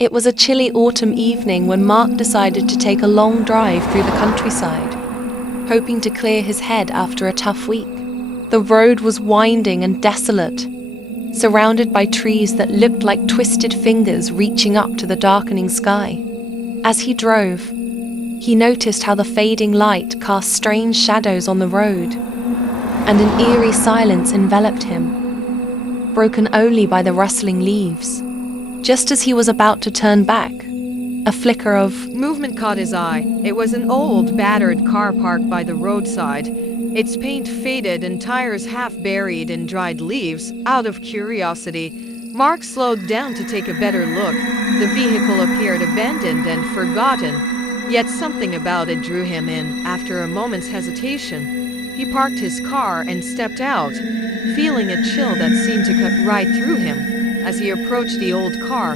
It was a chilly autumn evening when Mark decided to take a long drive through the countryside, hoping to clear his head after a tough week. The road was winding and desolate, surrounded by trees that looked like twisted fingers reaching up to the darkening sky. As he drove, he noticed how the fading light cast strange shadows on the road, and an eerie silence enveloped him, broken only by the rustling leaves. Just as he was about to turn back, a flicker of movement caught his eye. It was an old, battered car parked by the roadside, its paint faded and tires half buried in dried leaves. Out of curiosity, Mark slowed down to take a better look. The vehicle appeared abandoned and forgotten, yet something about it drew him in. After a moment's hesitation, he parked his car and stepped out, feeling a chill that seemed to cut right through him. As he approached the old car,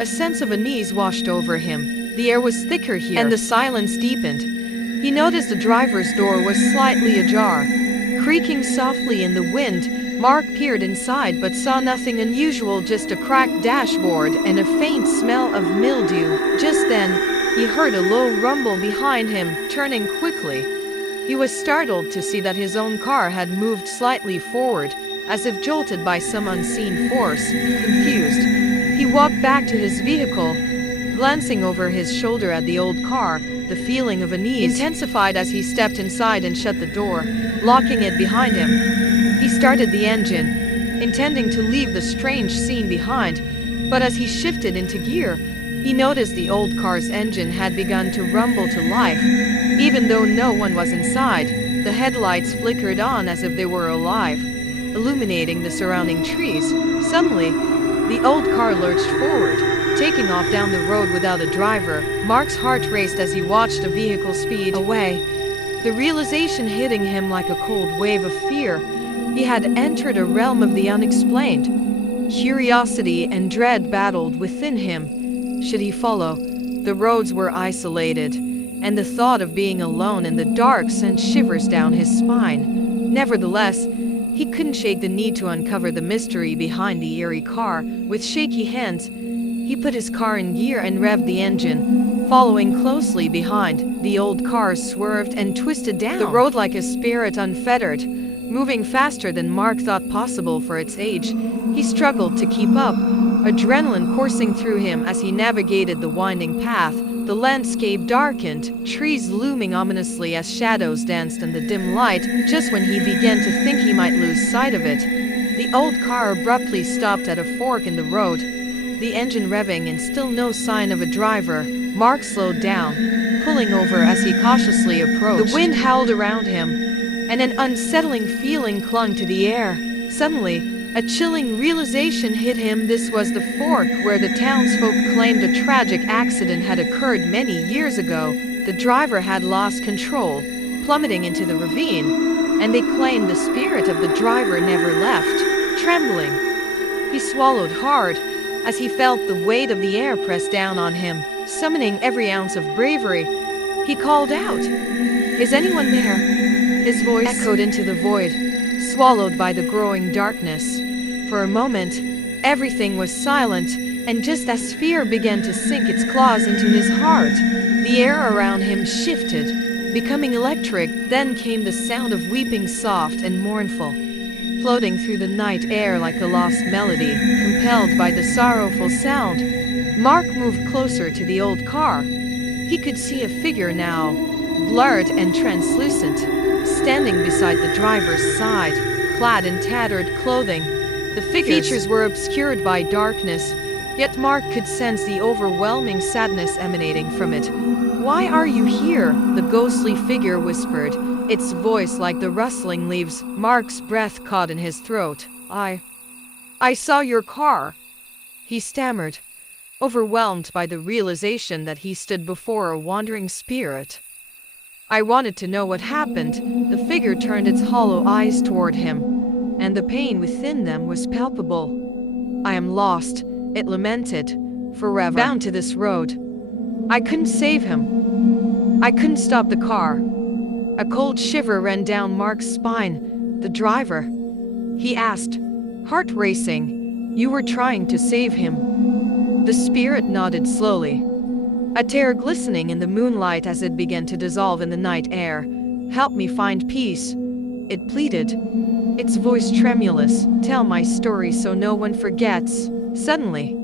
a sense of unease washed over him. The air was thicker here, and the silence deepened. He noticed the driver's door was slightly ajar. Creaking softly in the wind, Mark peered inside but saw nothing unusual, just a cracked dashboard and a faint smell of mildew. Just then, he heard a low rumble behind him. Turning quickly, he was startled to see that his own car had moved slightly forward, as if jolted by some unseen force. Confused, he walked back to his vehicle, glancing over his shoulder at the old car. The feeling of unease intensified as he stepped inside and shut the door, locking it behind him. He started the engine, intending to leave the strange scene behind, but as he shifted into gear, he noticed the old car's engine had begun to rumble to life. Even though no one was inside, the headlights flickered on as if they were alive, illuminating the surrounding trees. Suddenly, the old car lurched forward, taking off down the road without a driver. Mark's heart raced as he watched the vehicle speed away, the realization hitting him like a cold wave of fear. He had entered a realm of the unexplained. Curiosity and dread battled within him. Should he follow? The roads were isolated, and the thought of being alone in the dark sent shivers down his spine. Nevertheless, he couldn't shake the need to uncover the mystery behind the eerie car. With shaky hands, he put his car in gear and revved the engine. Following closely behind, the old car swerved and twisted down the road like a spirit unfettered, moving faster than Mark thought possible for its age. He struggled to keep up, adrenaline coursing through him as he navigated the winding path. The landscape darkened, trees looming ominously as shadows danced in the dim light. Just when he began to think he might lose sight of it, the old car abruptly stopped at a fork in the road, the engine revving and still no sign of a driver. Mark slowed down, pulling over as he cautiously approached. The wind howled around him, and an unsettling feeling clung to the air. Suddenly, a chilling realization hit him. This was the fork where the townsfolk claimed a tragic accident had occurred many years ago. The driver had lost control, plummeting into the ravine, and they claimed the spirit of the driver never left. Trembling, he swallowed hard as he felt the weight of the air press down on him. Summoning every ounce of bravery, he called out, "Is anyone there?" His voice echoed into the void, swallowed by the growing darkness. For a moment, everything was silent, and just as fear began to sink its claws into his heart, the air around him shifted, becoming electric. Then came the sound of weeping, soft and mournful, floating through the night air like a lost melody. Compelled by the sorrowful sound, Mark moved closer to the old car. He could see a figure now, blurred and translucent, standing beside the driver's side, clad in tattered clothing. The features were obscured by darkness, yet Mark could sense the overwhelming sadness emanating from it. "Why are you here?" the ghostly figure whispered, its voice like the rustling leaves. Mark's breath caught in his throat. I saw your car," he stammered, overwhelmed by the realization that he stood before a wandering spirit. "I wanted to know what happened." The figure turned its hollow eyes toward him, and the pain within them was palpable. "I am lost," it lamented, "forever bound to this road. I couldn't save him. I couldn't stop the car." A cold shiver ran down Mark's spine. "The driver?" he asked, heart racing. "You were trying to save him." The spirit nodded slowly, a tear glistening in the moonlight as it began to dissolve in the night air. "Help me find peace," it pleaded, its voice tremulous. "Tell my story so no one forgets." Suddenly,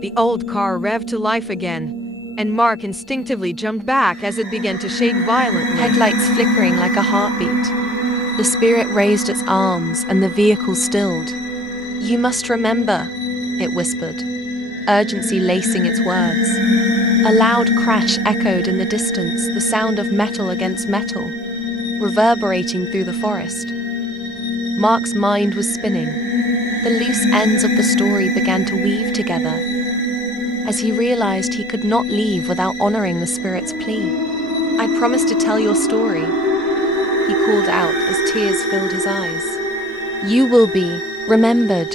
the old car revved to life again, and Mark instinctively jumped back as it began to shake violently. Headlights flickering like a heartbeat. The spirit raised its arms and the vehicle stilled. "You must remember," it whispered, urgency lacing its words. A loud crash echoed in the distance, the sound of metal against metal, reverberating through the forest. Mark's mind was spinning. The loose ends of the story began to weave together, as he realized he could not leave without honoring the spirit's plea. "I promise to tell your story," he called out as tears filled his eyes. "You will be remembered."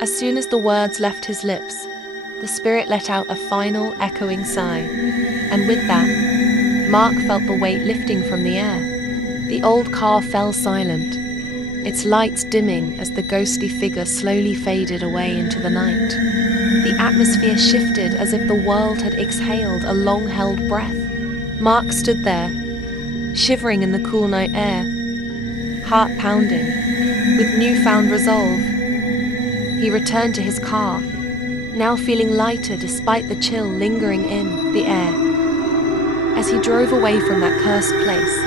As soon as the words left his lips, the spirit let out a final echoing sigh, and with that, Mark felt the weight lifting from the air. The old car fell silent, its lights dimming as the ghostly figure slowly faded away into the night. The atmosphere shifted as if the world had exhaled a long-held breath. Mark stood there, shivering in the cool night air, heart pounding, with newfound resolve. He returned to his car, now feeling lighter despite the chill lingering in the air. As he drove away from that cursed place,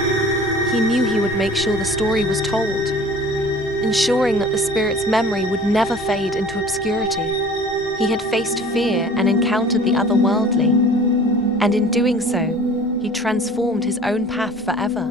he knew he would make sure the story was told, ensuring that the spirit's memory would never fade into obscurity. He had faced fear and encountered the otherworldly, and in doing so, he transformed his own path forever.